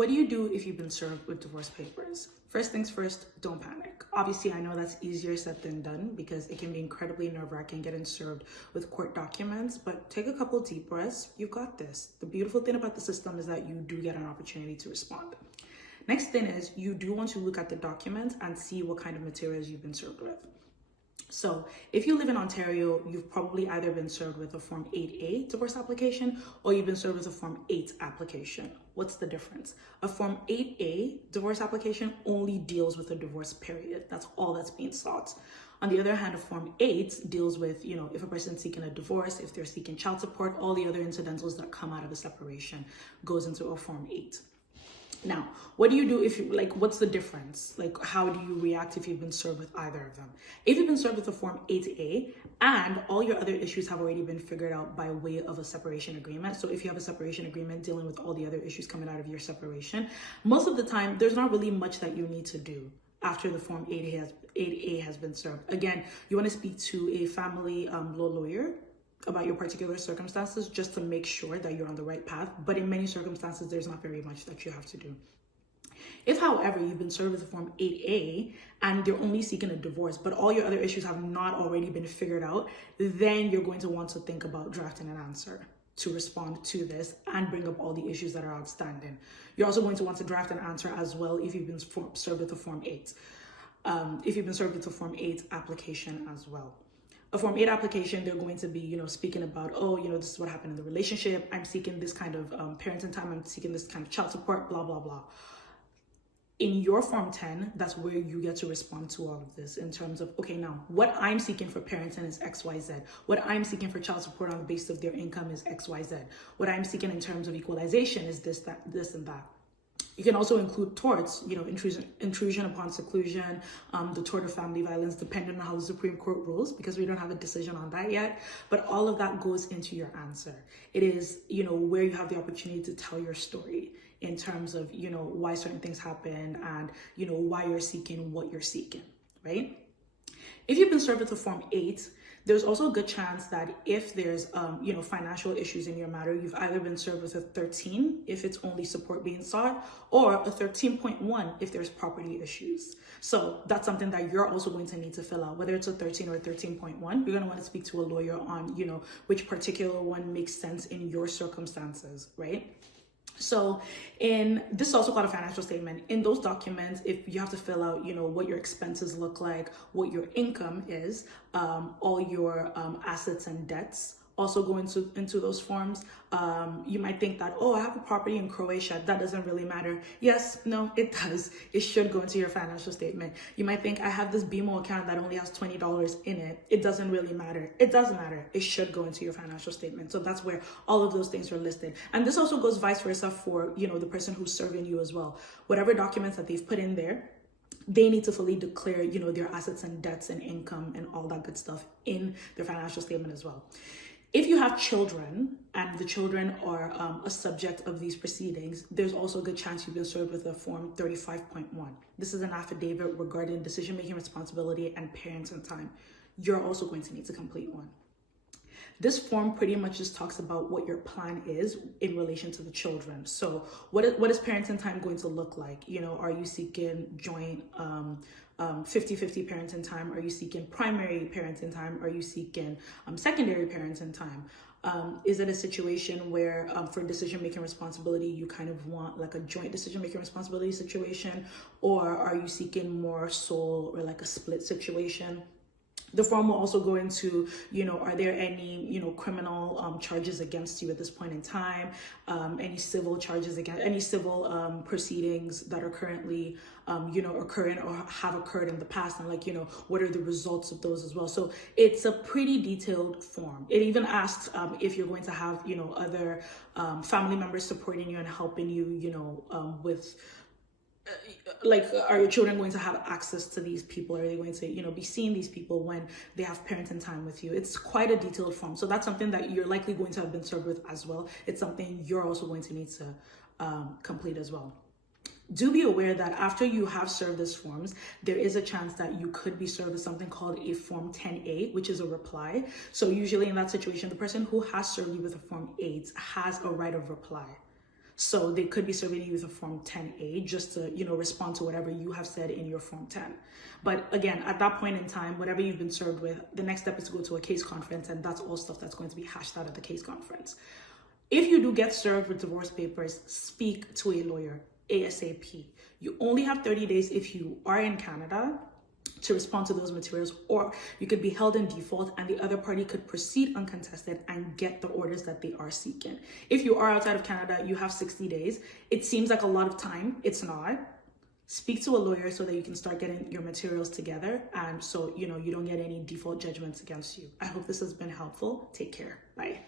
What do you do if you've been served with divorce papers? First things first, don't panic. Obviously, I know that's easier said than done because it can be incredibly nerve-wracking getting served with court documents, but take a couple deep breaths. You've got this. The beautiful thing about the system is that you do get an opportunity to respond. Next thing is you do want to look at the documents and see what kind of materials you've been served with. So if you live in Ontario, you've probably either been served with a Form 8A divorce application or you've been served with a Form 8 application. What's the difference? A Form 8A divorce application only deals with the divorce period. That's all that's being sought. On the other hand, a Form 8 deals with, if a person's seeking a divorce, if they're seeking child support, all the other incidentals that come out of a separation goes into a Form 8. Now, what do you do if you, what's the difference? How do you react if you've been served with either of them? If you've been served with a Form 8A and all your other issues have already been figured out by way of a separation agreement, so if you have a separation agreement dealing with all the other issues coming out of your separation, most of the time, there's not really much that you need to do after the Form 8A has been served. Again, you want to speak to a family law lawyer about your particular circumstances just to make sure that you're on the right path. But in many circumstances, there's not very much that you have to do. If, however, you've been served with a Form 8A and you're only seeking a divorce, but all your other issues have not already been figured out, then you're going to want to think about drafting an answer to respond to this and bring up all the issues that are outstanding. You're also going to want to draft an answer as well if you've been served with a Form 8. If you've been served with a Form 8 application as well. A Form 8 application, they're going to be, speaking about, this is what happened in the relationship. I'm seeking this kind of parenting time. I'm seeking this kind of child support, blah, blah, blah. In your Form 10, that's where you get to respond to all of this in terms of, okay, now what I'm seeking for parenting is X, Y, Z. What I'm seeking for child support on the basis of their income is X, Y, Z. What I'm seeking in terms of equalization is this, that, this, and that. You can also include torts, intrusion upon seclusion, the tort of family violence, depending on how the Supreme Court rules, because we don't have a decision on that yet. But all of that goes into your answer. It is, where you have the opportunity to tell your story in terms of, why certain things happen and, why you're seeking what you're seeking, right? If you've been served with a Form 8, there's also a good chance that if there's, financial issues in your matter, you've either been served with a 13 if it's only support being sought, or a 13.1 if there's property issues. So that's something that you're also going to need to fill out, whether it's a 13 or a 13.1. You're going to want to speak to a lawyer on, which particular one makes sense in your circumstances, right? So this is also called a financial statement. In those documents, if you have to fill out, what your expenses look like, what your income is, all your assets and debts also go into those forms. You might think that, I have a property in Croatia. That doesn't really matter. Yes, no, it does. It should go into your financial statement. You might think I have this BMO account that only has $20 in it. It doesn't really matter. It does matter. It should go into your financial statement. So that's where all of those things are listed. And this also goes vice versa for, the person who's serving you as well. Whatever documents that they've put in there, they need to fully declare, their assets and debts and income and all that good stuff in their financial statement as well. If you have children and the children are a subject of these proceedings, there's also a good chance you've been served with a Form 35.1. This is an affidavit regarding decision-making responsibility and parenting time. You're also going to need to complete one. This form pretty much just talks about what your plan is in relation to the children. So what is parenting time going to look like? Are you seeking joint 50-50 parenting time? Are you seeking primary parenting time? Are you seeking secondary parenting time? Is it a situation where for decision-making responsibility, you kind of want like a joint decision-making responsibility situation? Or are you seeking more sole or like a split situation? The form will also go into, are there any, criminal charges against you at this point in time? Any civil charges against, any civil proceedings that are currently, occurring or have occurred in the past, and what are the results of those as well? So it's a pretty detailed form. It even asks if you're going to have, other family members supporting you and helping you, with are your children going to have access to these people? Are they going to, be seeing these people when they have parenting time with you? It's quite a detailed form. So that's something that you're likely going to have been served with as well. It's something you're also going to need to complete as well. Do be aware that after you have served these forms, there is a chance that you could be served with something called a Form 10A, which is a reply. So usually in that situation, the person who has served you with a Form 8 has a right of reply. So they could be serving you with a Form 10A just to, respond to whatever you have said in your Form 10. But again, at that point in time, whatever you've been served with, the next step is to go to a case conference, and that's all stuff that's going to be hashed out at the case conference. If you do get served with divorce papers, speak to a lawyer ASAP. You only have 30 days if you are in Canada to respond to those materials, or you could be held in default and the other party could proceed uncontested and get the orders that they are seeking. If you are outside of Canada, you have 60 days. It seems like a lot of time. It's not. Speak to a lawyer so that you can start getting your materials together, and so you don't get any default judgments against you. I hope this has been helpful. Take care. Bye.